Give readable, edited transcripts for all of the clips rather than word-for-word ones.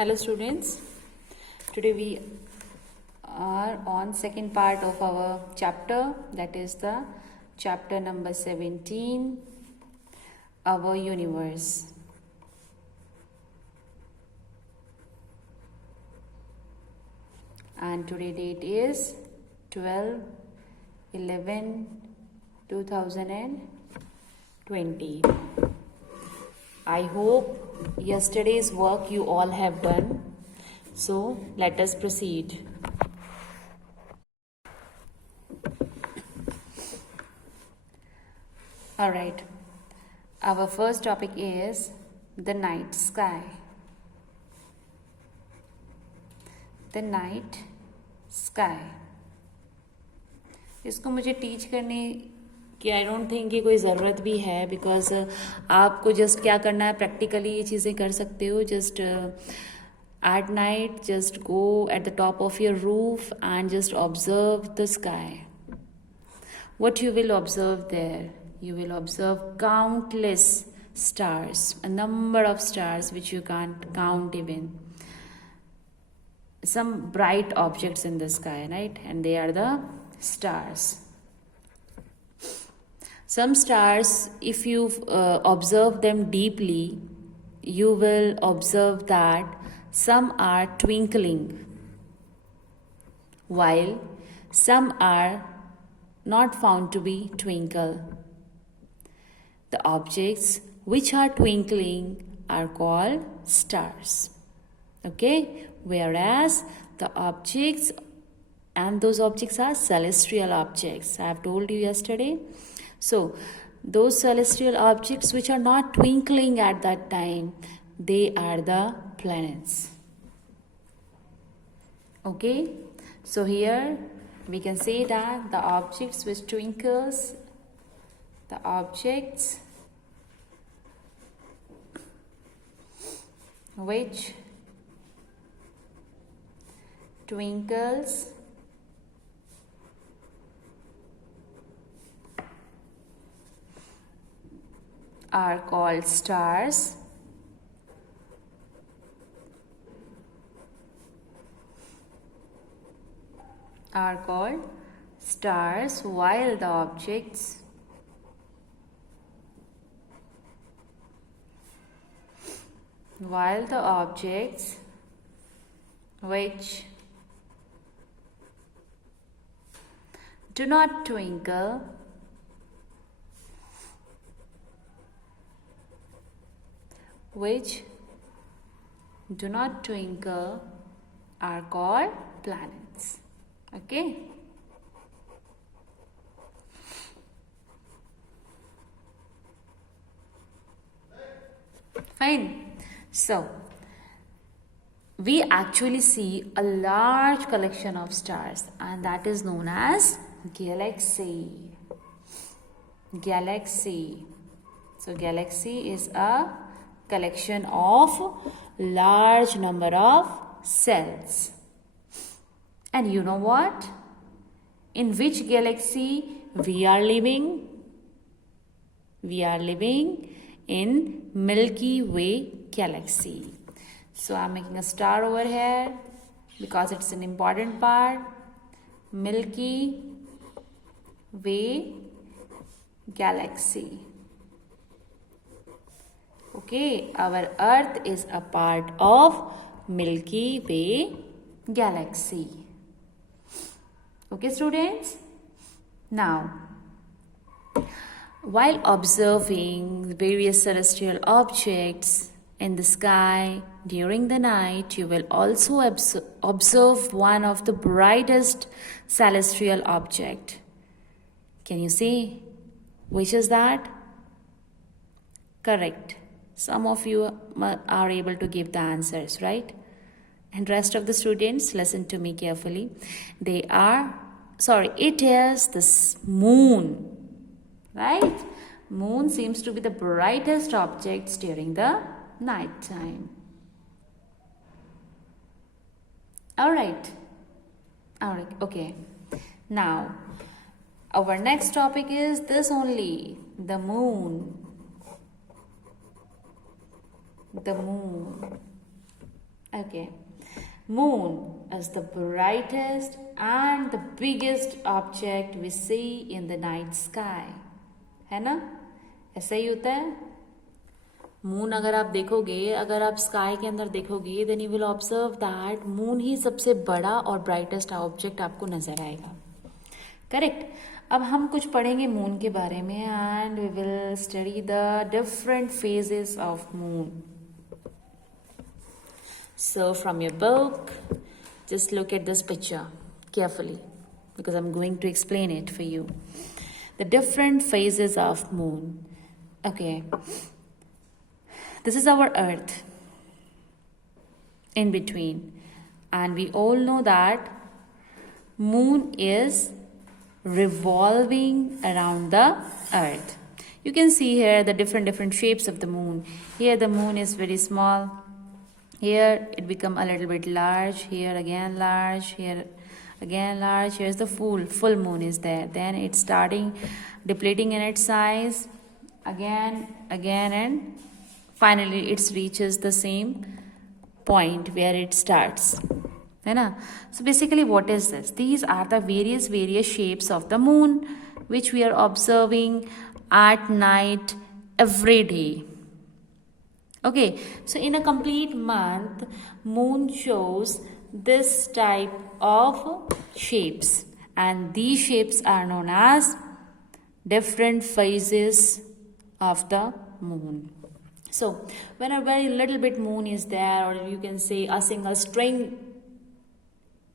Hello students, today we are on second part of our chapter, that is the chapter number 17, our universe. And today date is 12/11/2020. I hope yesterday's work you all have done. So let us proceed. Alright, our first topic is the night sky. The night sky. इसको मुझे teach करने कि I don't think कि कोई ज़रूरत भी है, because आपको जस्ट क्या करना है, प्रैक्टिकली ये चीज़ें कर सकते हो. Just at night just go at the top of your roof and just observe the sky. What you will observe there? You will observe countless stars, a number of stars which you can't count even. Some bright objects in the sky, right? And they are the stars. Some stars, if you observe them deeply, you will observe that some are twinkling, while some are not found to be twinkle. The objects which are twinkling are called stars. Okay? Whereas the objects, and those objects are celestial objects. I have told you yesterday. So, those celestial objects which are not twinkling at that time, they are the planets. Okay? So, here we can say that the objects which twinkles, the objects which twinkles are called stars. Are called stars, while the objects which do not twinkle are called planets. Okay? Fine. So, we actually see a large collection of stars, and that is known as galaxy. Galaxy. So, galaxy is a collection of large number of cells. And you know what? In which galaxy we are living? We are living in Milky Way galaxy. So I'm making a star over here because it's an important part. Milky Way galaxy. Okay, our Earth is a part of Milky Way galaxy. Okay, students? Now, while observing various celestial objects in the sky during the night, you will also observe one of the brightest celestial object. Can you see which is that? Correct. Some of you are able to give the answers, right? And rest of the students, listen to me carefully. It is the moon, right? Moon seems to be the brightest objects during the night time. Alright, okay. Now, our next topic is this only, the moon. The moon. Okay. Moon is the brightest and the biggest object we see in the night sky. है ना? ऐसा ही होता है. Moon अगर आप देखोगे, अगर आप स्काई के अंदर देखोगे, then you will observe that moon ही सबसे बड़ा और ब्राइटेस्ट ऑब्जेक्ट आपको नजर आएगा. करेक्ट. अब हम कुछ पढ़ेंगे मून के बारे में and we will study the different phases of moon. So from your book, just look at this picture carefully because I'm going to explain it for you. The different phases of moon. Okay. This is our earth in between. And we all know that moon is revolving around the earth. You can see here the different shapes of the moon. Here the moon is very small. Here it become a little bit large. Here again large. Here again large. Here's the full moon is there. Then it's starting depleting in its size. Again, and finally it reaches the same point where it starts. है ना? So basically what is this? These are the various shapes of the moon which we are observing at night every day. Okay, so in a complete month, moon shows this type of shapes, and these shapes are known as different phases of the moon. So when a very little bit moon is there, or you can say a single string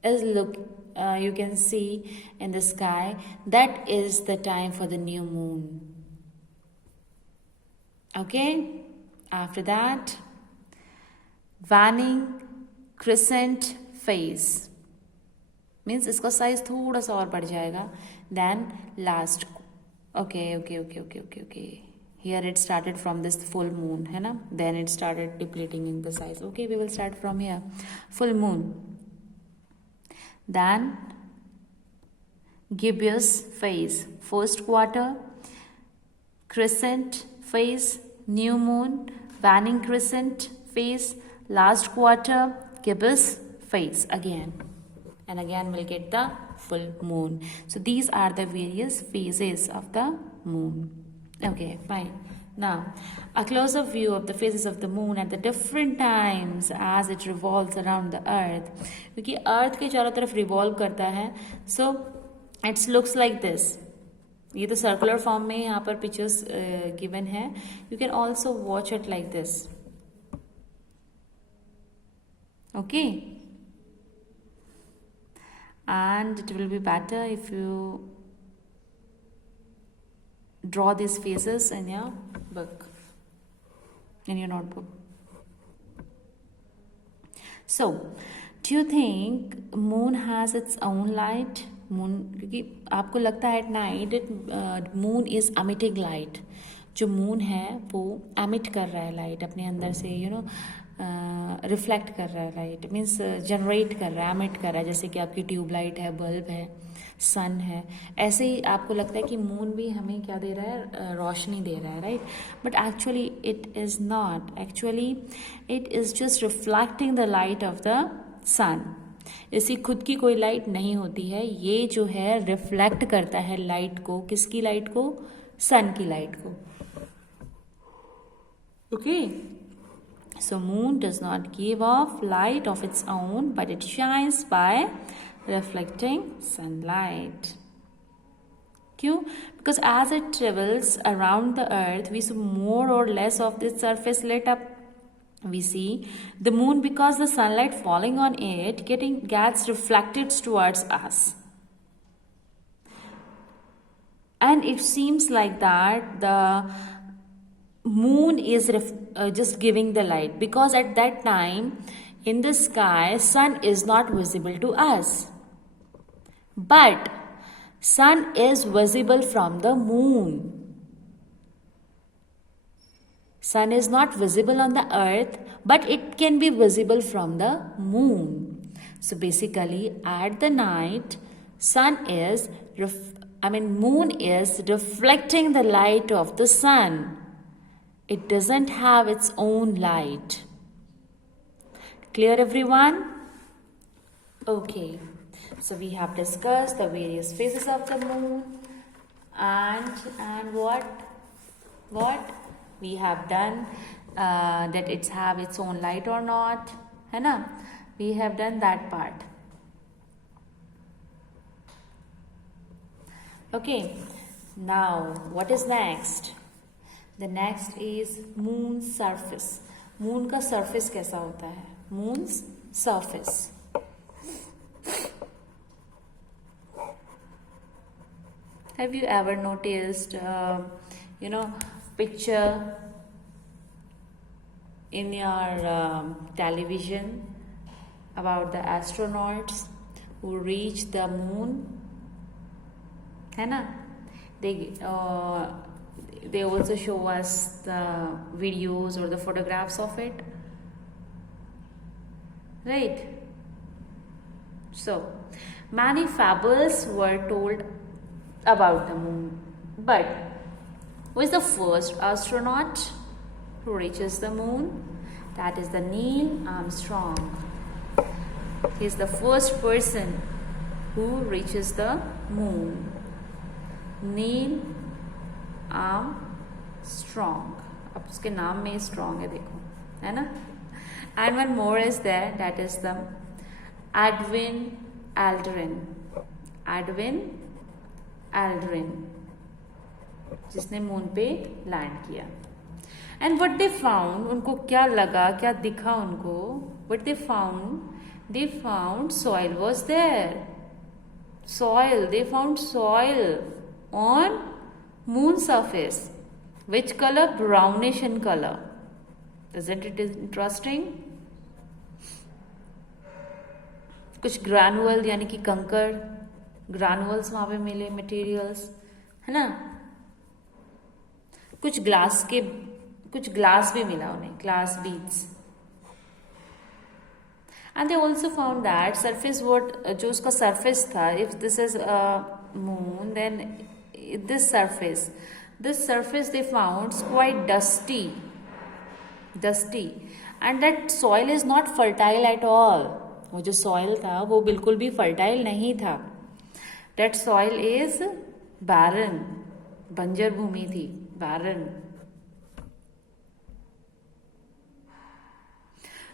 is you can see in the sky, that is the time for the new moon. Okay. After that, waning crescent phase means इसका size थोड़ा सा और बढ़ जाएगा. Then last, okay. Here it started from this full moon, है ना? Then it started depleting in the size. Okay, we will start from here. Full moon. Then gibbous phase, first quarter, crescent phase, new moon, waning crescent phase, last quarter, gibbous phase again. And again we'll get the full moon. So these are the various phases of the moon. Okay, fine. Now, a closer view of the phases of the moon at the different times as it revolves around the earth. क्योंकि earth के चारों तरफ revolve करता है. So, it looks like this. ये तो circular form में यहाँ पर पिक्चर्स गिवन है. You can also watch it like this. Okay, and it will be better if you draw this faces in your book, in your notebook. So, do you think moon has its own light? Moon, क्योंकि आपको लगता है at Knight Moon is emitting light. जो moon है वो emit कर रहा है लाइट अपने अंदर से, रिफ्लेक्ट कर रहा है लाइट, मीन्स जनरेट कर रहा है, एमिट कर रहा है. जैसे कि आपकी ट्यूबलाइट है, बल्ब है, सन है, ऐसे ही आपको लगता है कि मून भी हमें क्या दे रहा है, रोशनी दे रहा है, right? But actually it is not. Actually it is just reflecting the light of the sun. इसकी खुद की कोई लाइट नहीं होती है. ये जो है रिफ्लेक्ट करता है लाइट को. किसकी लाइट को? सन की लाइट को. Okay, so moon does not give off light of its own, but it shines by reflecting sunlight. क्यों? Because as it travels around the earth we see more और less of this surface lit up. We see the moon because the sunlight falling on it gets reflected towards us, and it seems like that the moon is just giving the light, because at that time in the sky sun is not visible to us, but sun is visible from the moon. Sun is not visible on the earth, but it can be visible from the moon. So basically at the night, moon is reflecting the light of the sun. It doesn't have its own light. Clear, everyone? Okay, so we have discussed the various phases of the moon, and what we have done, that it's have its own light or not, है ना? We have done that part. Okay, now what is next? The next is moon surface. Moon का surface कैसा होता है? Moon's surface. Have you ever noticed, picture in your television about the astronauts who reach the moon? है ना? They also show us the videos or the photographs of it, right? So many fables were told about the moon, but who is the first astronaut who reaches the moon? That is the Neil Armstrong. He is the first person who reaches the moon. Neil Armstrong. अब उसके नाम में strong है, देखो, है ना? And one more is there, that is the Edwin Aldrin. Edwin Aldrin, जिसने moon पे लैंड किया. And what they found, उनको क्या लगा, क्या दिखा उनको? What they found soil was there. Soil, they found soil on moon surface. Which color? Brownish in color. Isn't it interesting? कुछ ग्रैनुअल यानी कि कंकर ग्रैनुअल्स वहां पे मिले, मटेरियल्स, है ना? कुछ ग्लास भी मिला उन्हें, glass beads. And they also found that surface, जो उसका सरफेस था, if this is moon, then this surface they found is quite dusty, and that soil is not fertile at all. वो जो soil था वो बिल्कुल भी fertile नहीं था. That soil is barren, बंजर भूमि थी, barren.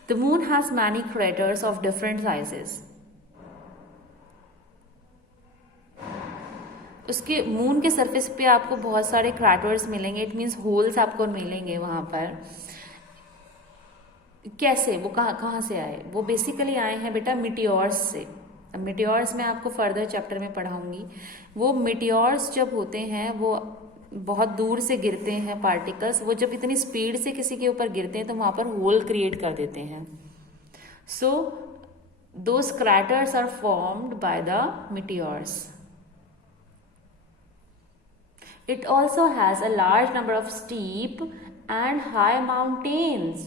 The moon has many craters of different sizes. उसके मून के सरफेस पे आपको बहुत सारे क्रैटर्स मिलेंगे. इट मीन्स होल्स आपको मिलेंगे वहां पर. कैसे? वो कहाँ से आए? वो बेसिकली आए हैं बेटा मिटियोर्स से. मिटियोर्स मैं आपको फर्दर चैप्टर में पढ़ाऊंगी. वो मिटियोर्स जब होते हैं वो बहुत दूर से गिरते हैं पार्टिकल्स. वो जब इतनी स्पीड से किसी के ऊपर गिरते हैं तो वहां पर होल क्रिएट कर देते हैं. So those craters are formed by the meteors. It also has a large number of steep and high mountains.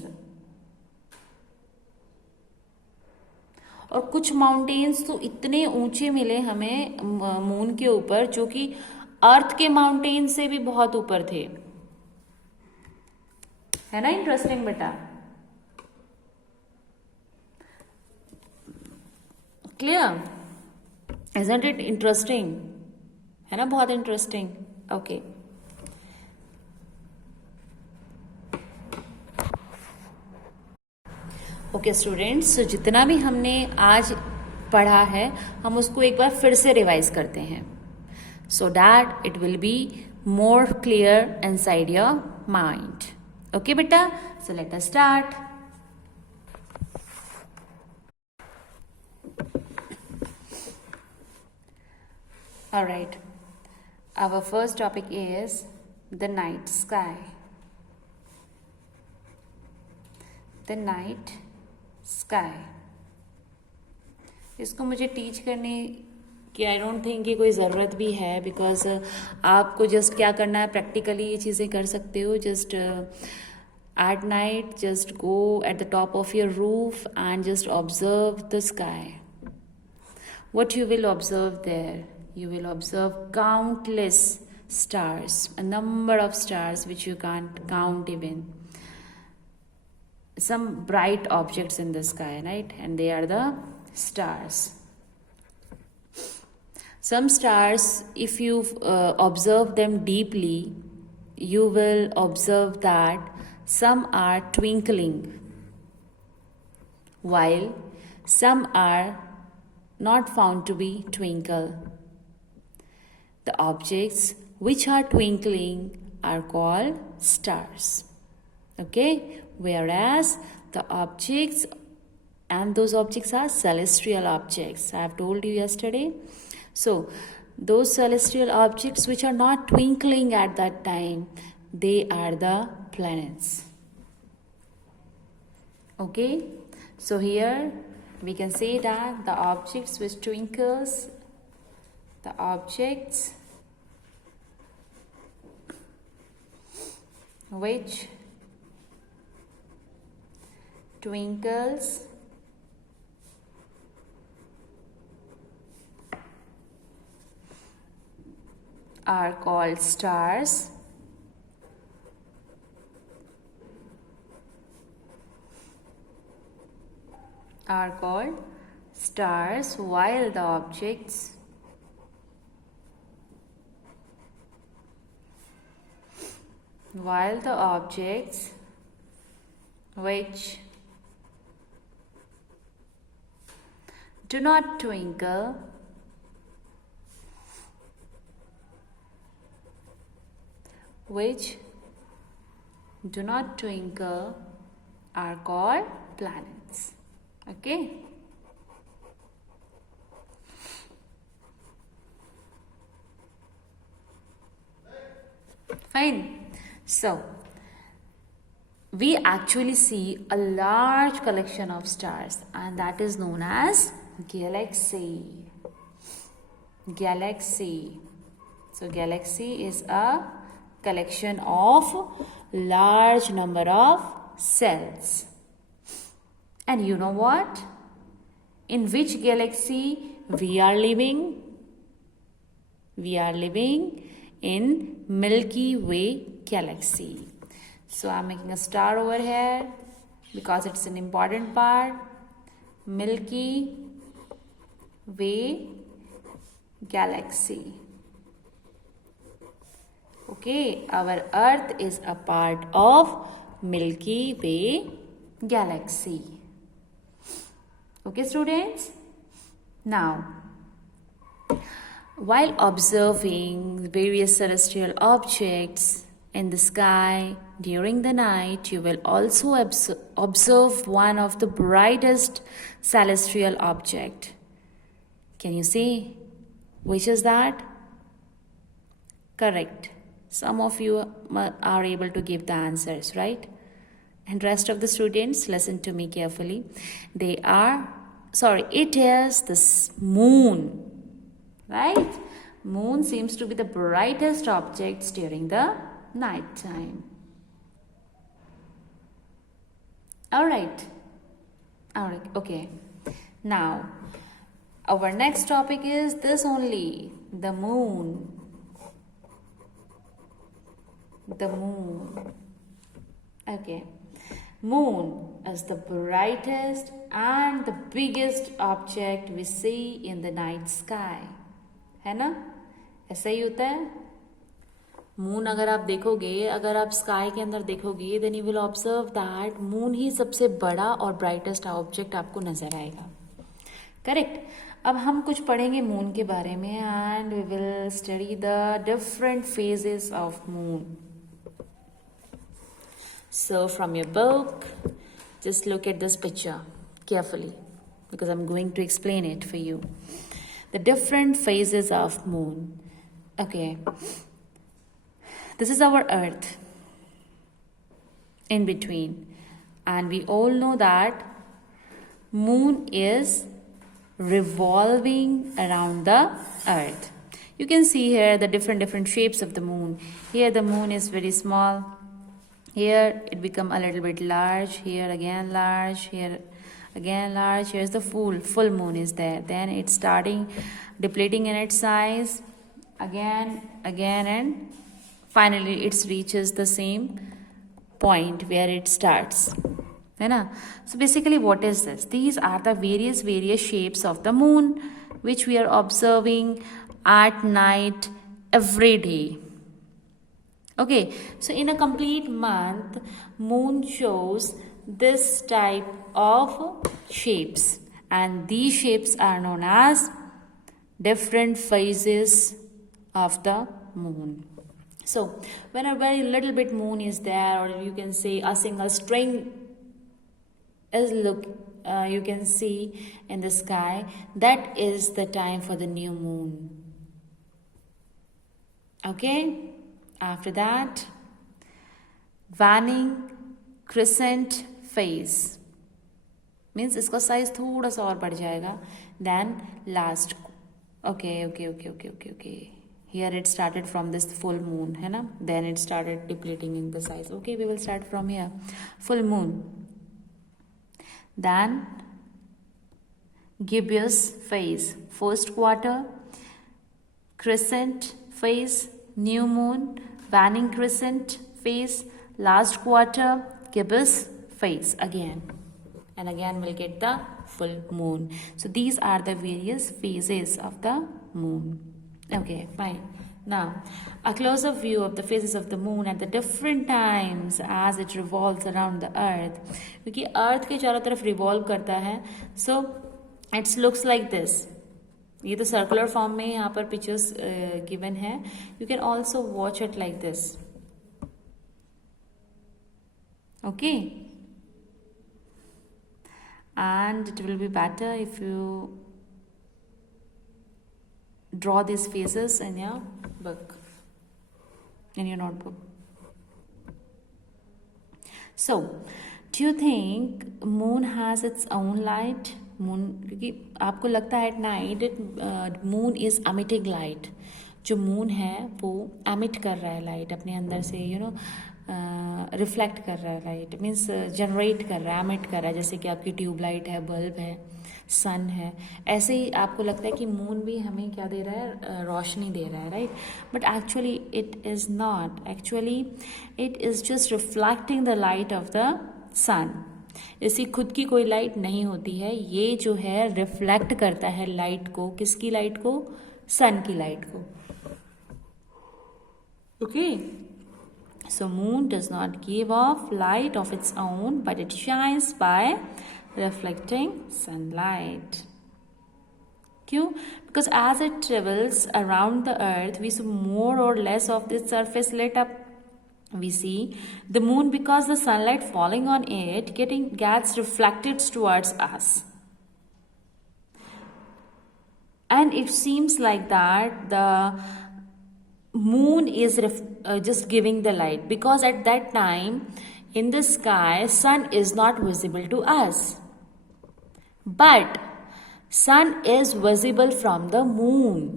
और कुछ माउंटेन्स तो इतने ऊंचे मिले हमें मून के ऊपर, जो कि अर्थ के माउंटेन से भी बहुत ऊपर थे. है ना इंटरेस्टिंग बेटा? क्लियर? Isn't it interesting? है ना, बहुत इंटरेस्टिंग. ओके. ओके स्टूडेंट्स, सो जितना भी हमने आज पढ़ा है हम उसको एक बार फिर से रिवाइज करते हैं, so that it will be more clear inside your mind. Okay बेटा, so let us start. Alright, our first topic is the night sky. The night sky. इसको मुझे टीच करने की आई डोंट थिंक कि कोई ज़रूरत भी है, बिकॉज आपको जस्ट क्या करना है, प्रैक्टिकली ये चीज़ें कर सकते हो. Just at night just go at the top of your roof and just observe the sky. What you will observe there? You will observe countless stars, a number of stars which you can't count even. some bright objects in the sky, right? And they are the stars. Some stars, if you observe them deeply, you will observe that some are twinkling, while some are not found to be twinkle. The objects which are twinkling are called stars. Okay, whereas the objects, and those objects are celestial objects, I have told you yesterday. So those celestial objects which are not twinkling at that time, they are the planets. Okay, so here we can say that the objects which twinkles, the objects which twinkles are called stars. Are called stars, while the objects which do not twinkle are called planets. Okay. Fine. So we actually see a large collection of stars, and that is known as galaxy. Galaxy. So galaxy is a collection of large number of cells. And you know what? In which galaxy we are living? We are living in Milky Way galaxy. So I'm making a star over here because it's an important part. Milky Way galaxy. Okay, our Earth is a part of Milky Way galaxy. Okay, students? Now, while observing various celestial objects in the sky during the night, you will also observe one of the brightest celestial object. Can you see which is that? Correct. Some of you are able to give the answers, right? And rest of the students, listen to me carefully. It is the moon, right? Moon seems to be the brightest objects during the night time. Alright, okay. Now, our next topic is this only, the moon. The moon. Okay. Moon is the brightest and the biggest object we see in the night sky. है ना? ऐसा ही होता है. Moon अगर आप देखोगे, अगर आप स्काई के अंदर देखोगे, then you will observe that moon ही सबसे बड़ा और ब्राइटेस्ट ऑब्जेक्ट आपको नजर आएगा. करेक्ट. अब हम कुछ पढ़ेंगे मून के बारे में and we will study the different phases of moon. So from your book, just look at this picture carefully because I'm going to explain it for you. The different phases of moon. Okay. This is our Earth in between. And we all know that moon is revolving around the Earth. You can see here the different shapes of the moon. Here the moon is very small. Here it become a little bit large. Here again large. Here again large. Here's the full moon is there. Then it's starting depleting in its size. Again, and finally it reaches the same point where it starts. है ना. So basically what is this? These are the various shapes of the moon which we are observing at night every day. Okay, so in a complete month moon shows this type of shapes, and these shapes are known as different phases of the moon. So when a very little bit moon is there, or you can say a single string is you can see in the sky, that is the time for the new moon. Okay, after that, waning crescent phase means इसका size थोड़ा सा और बढ़ जाएगा than last. Okay. Here it started from this full moon, है ना? Then it started depleting in the size. Okay, we will start from here. Full moon. Then gibbous phase, first quarter, crescent phase, new moon, waning crescent phase, last quarter, gibbous phase again. And again we'll get the full moon. So these are the various phases of the moon. Okay, fine. Now, a closer view of the phases of the moon at the different times as it revolves around the earth. क्योंकि अर्थ के चारों तरफ revolve करता है, so it looks like this. ये तो circular form में यहाँ पर पिक्चर्स गिवन है. You can also watch it like this. Okay. And it will be better if you draw these phases in your book, in your notebook. So, do you think moon has its own light? Moon, क्योंकि आपको लगता है at night moon is emitting light. जो moon है वो emit कर रहा है light अपने अंदर से, रिफ्लेक्ट कर रहा है लाइट, मीन्स जनरेट कर रहा है, एमिट कर रहा है. जैसे कि आपकी ट्यूबलाइट है, बल्ब है, सन है, ऐसे ही आपको लगता है कि मून भी हमें क्या दे रहा है, रोशनी दे रहा है, right? But actually it is not. Actually it is just reflecting the light of the sun. इसकी खुद की कोई लाइट नहीं होती है, ये जो है रिफ्लेक्ट करता है लाइट को. किसकी लाइट को? सन की लाइट को. Okay. So moon does not give off light of its own, but it shines by reflecting sunlight. क्यों? Because as it travels around the earth, we see more or less of this surface lit up. We see the moon because the sunlight falling on it gets reflected towards us. And it seems like that the moon is just giving the light, because at that time in the sky sun is not visible to us, but sun is visible from the moon.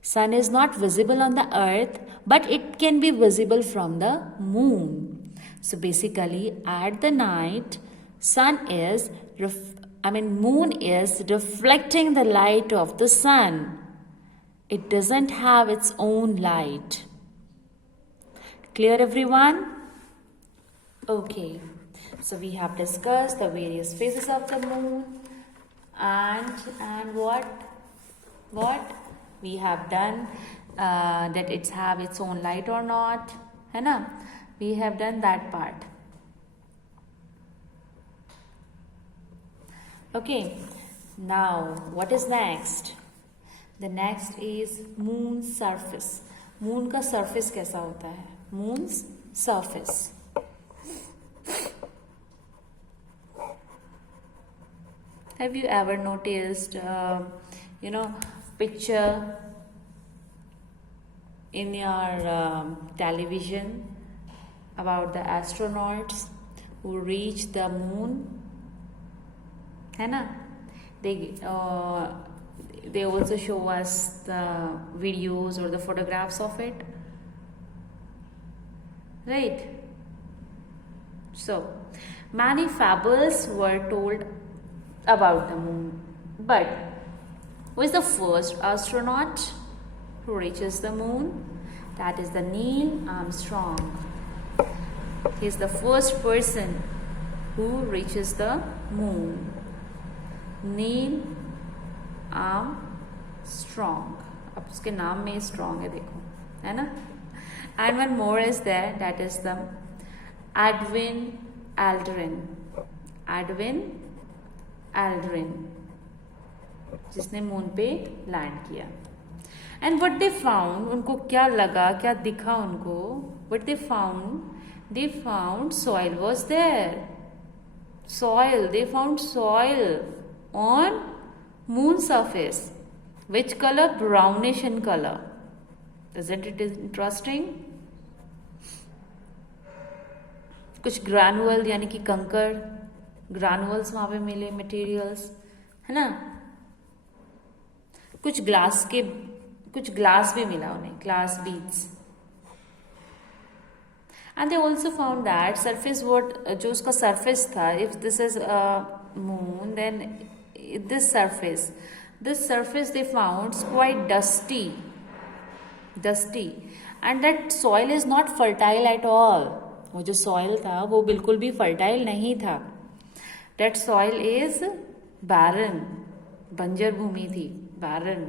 Sun is not visible on the earth, but it can be visible from the moon. So basically at the night moon is reflecting the light of the sun. It doesn't have its own light. Clear, everyone? Okay. So we have discussed the various phases of the moon, and what we have done, that it's have its own light or not, है ना? We have done that part. Okay. Now what is next? The next is moon surface. Moon का surface कैसा होता है? Moon's surface. Have you ever noticed, picture in your television about the astronauts who reach the moon? है ना? They also show us the videos or the photographs of it, right? So many fables were told about the moon, but who is the first astronaut who reaches the moon? That is the Neil Armstrong. He is the first person who reaches the moon. Neil Armstrong. अब उसके नाम में strong है, देखो, है ना. And one more is there, that is the Edwin Aldrin. Edwin Aldrin, जिसने moon पे लैंड किया. And what they found, उनको क्या लगा, क्या दिखा उनको? What they found soil was there. Soil, they found soil on moon surface. Which color? Brownish in color. Isn't it interesting? कुछ ग्रैनुअल यानी कि कंकर ग्रैनुअल्स वहां पे मिले, मटेरियल्स, है ना. कुछ ग्लास भी मिला उन्हें, glass beads. And they also found that surface, जो उसका सरफेस था, if this is moon, then this surface they found is quite dusty, and that soil is not fertile at all. वो जो soil था वो बिल्कुल भी fertile नहीं था. That soil is barren, बंजर भूमि थी, barren.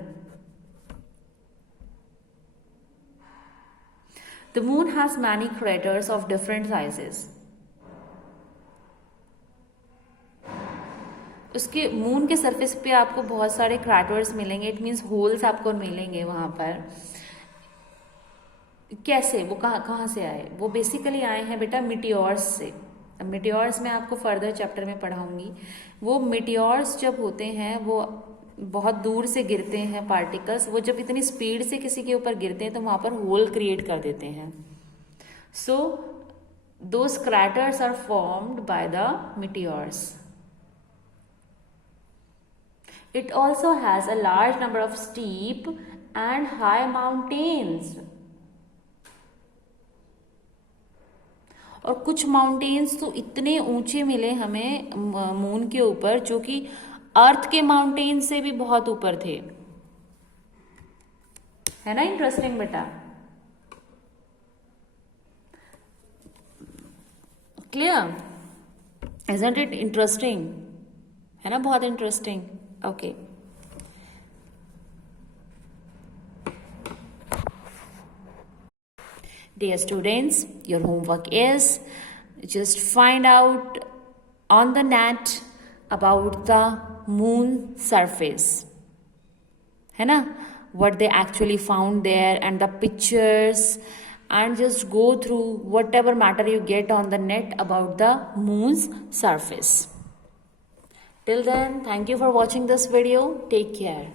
The moon has many craters of different sizes. उसके मून के सरफेस पे आपको बहुत सारे क्रैटर्स मिलेंगे. इट मीन्स होल्स आपको मिलेंगे वहां पर. कैसे, वो कहाँ से आए? वो बेसिकली आए हैं बेटा मिटियोर्स से. मिटियोर्स मैं आपको फर्दर चैप्टर में पढ़ाऊंगी. वो मिटियोर्स जब होते हैं वो बहुत दूर से गिरते हैं पार्टिकल्स. वो जब इतनी स्पीड से किसी के ऊपर गिरते हैं तो वहां पर होल क्रिएट कर देते हैं. So those craters are formed by the meteors. It also has a large number of steep and high mountains. और कुछ माउंटेन्स तो इतने ऊंचे मिले हमें मून के ऊपर, जो कि अर्थ के माउंटेन से भी बहुत ऊपर थे. है ना इंटरेस्टिंग बेटा? क्लियर? Isn't it interesting? है ना, बहुत interesting. Okay. Dear students, your homework is just find out on the net about the moon surface. है ना? What they actually found there and the pictures, and just go through whatever matter you get on the net about the moon's surface. Till then, thank you for watching this video. Take care.